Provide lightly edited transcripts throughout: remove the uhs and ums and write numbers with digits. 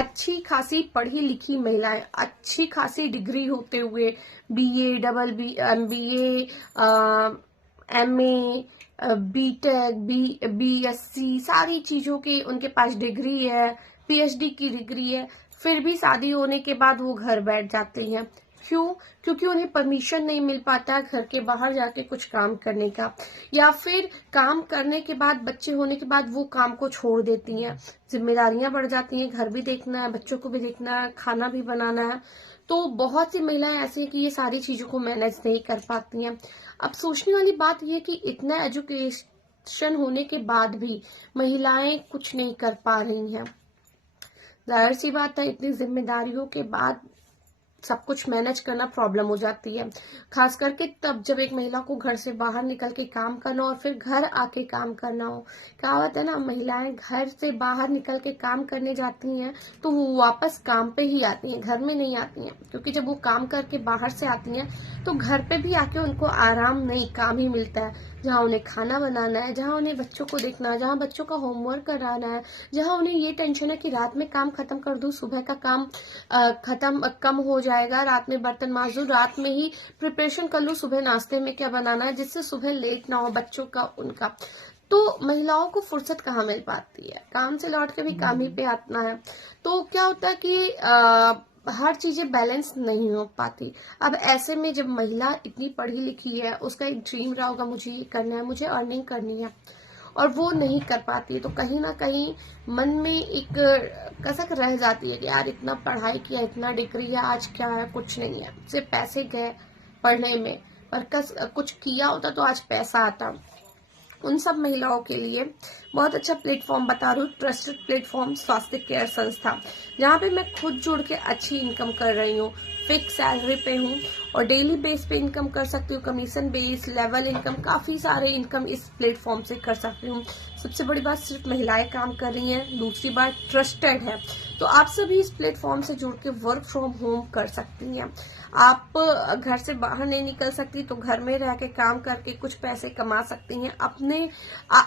अच्छी खासी पढ़ी लिखी महिलाएं, अच्छी खासी डिग्री होते हुए, BA, double B, MBA, MA, BTech, BSc, सारी चीजों के उनके पास डिग्री है, पीएचडी की डिग्री है, फिर भी शादी होने के बाद वो घर बैठ जाती हैं। क्यों? क्योंकि उन्हें परमिशन नहीं मिल पाता है घर के बाहर जाके कुछ काम करने का, या फिर काम करने के बाद, बच्चे होने के बाद वो काम को छोड़ देती हैं। जिम्मेदारियां बढ़ जाती हैं, घर भी देखना है, बच्चों को भी देखना है, खाना भी बनाना है। तो बहुत सी महिलाएं ऐसी हैं कि ये सारी चीजों को मैनेज नहीं कर पाती हैं। अब सोचने वाली बात यह कि इतना एजुकेशन होने के बाद भी महिलाएं कुछ नहीं कर पा रही हैं। जाहिर सी बात है, इतनी जिम्मेदारियों के बाद सब कुछ मैनेज करना प्रॉब्लम हो जाती है, खास करके तब जब एक महिला को घर से बाहर निकल के काम करना और फिर घर आके काम करना हो। कहावत है ना, महिलाएं घर से बाहर निकल के काम करने जाती हैं तो वो वापस काम पे ही आती हैं, घर में नहीं आती हैं, क्योंकि जब वो काम करके बाहर से आती हैं तो घर पे भी आके उनको आराम नहीं, काम ही मिलता है, जहाँ उन्हें खाना बनाना है, जहाँ उन्हें बच्चों को देखना है, जहाँ बच्चों का होमवर्क कराना है, जहाँ उन्हें ये टेंशन है कि रात में काम खत्म कर दूं, सुबह का काम खत्म कम हो जाएगा, रात में बर्तन मांज दूं, रात में ही प्रिपरेशन कर लूं सुबह नाश्ते में क्या बनाना है, जिससे सुबह लेट ना हो बच्चों का उनका। तो महिलाओं को फुर्सत कहाँ मिल पाती है, काम से लौट के भी काम ही पे आना है। तो क्या होता है कि हर चीजें बैलेंस नहीं हो पाती। अब ऐसे में जब महिला इतनी पढ़ी लिखी है, उसका एक ड्रीम रहा होगा मुझे ये करना है, मुझे अर्निंग करनी है, और वो नहीं कर पाती है, तो कहीं ना कहीं मन में एक कसक रह जाती है कि यार इतना पढ़ाई किया, इतना डिग्री है, आज क्या है, कुछ नहीं है, सिर्फ पैसे गए पढ़ने में, पर कुछ किया होता तो आज पैसा आता। उन सब महिलाओं के लिए बहुत अच्छा प्लेटफॉर्म बता रही हूँ, ट्रस्टेड प्लेटफॉर्म स्वास्थ्य केयर संस्था, जहाँ पे मैं खुद जुड़ के अच्छी इनकम कर रही हूँ, फिक्स सैलरी पे हूँ और डेली बेस पे इनकम कर सकती हूँ, कमीशन बेस, लेवल इनकम, काफी सारे इनकम इस प्लेटफॉर्म से कर सकती हूँ। सबसे बड़ी बात, सिर्फ महिलाएं काम कर रही हैं, दूसरी बात ट्रस्टेड है। तो आप सभी इस प्लेटफॉर्म से जुड़ के वर्क फ्रॉम होम कर सकती हैं। आप घर से बाहर नहीं निकल सकती तो घर में रह के काम करके कुछ पैसे कमा सकती हैं, अपने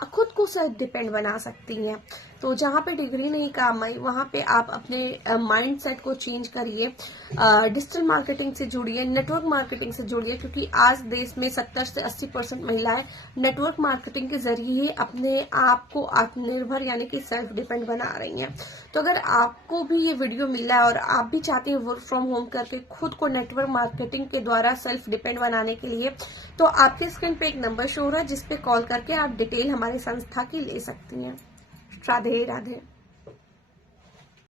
खुद को सेल्फ डिपेंड बना सकती हैं। तो जहाँ पे डिग्री नहीं काम आई वहाँ पे आप अपने माइंड सेट को चेंज करिए, डिजिटल मार्केटिंग से जुड़िए, नेटवर्क मार्केटिंग से जुड़िए, क्योंकि आज देश में 70 से 80% महिलाएं नेटवर्क मार्केटिंग के जरिए ही अपने आप को आत्मनिर्भर यानी कि सेल्फ डिपेंड बना रही हैं। तो अगर आपको भी ये वीडियो मिला है और आप भी चाहते हैं वर्क फ्रॉम होम करके खुद को नेटवर्क मार्केटिंग के द्वारा सेल्फ डिपेंड बनाने के लिए, तो आपके स्क्रीन पे एक नंबर शो हो रहा है जिस पे कॉल करके आप डिटेल हमारी संस्था की ले सकती हैं। राधे राधे।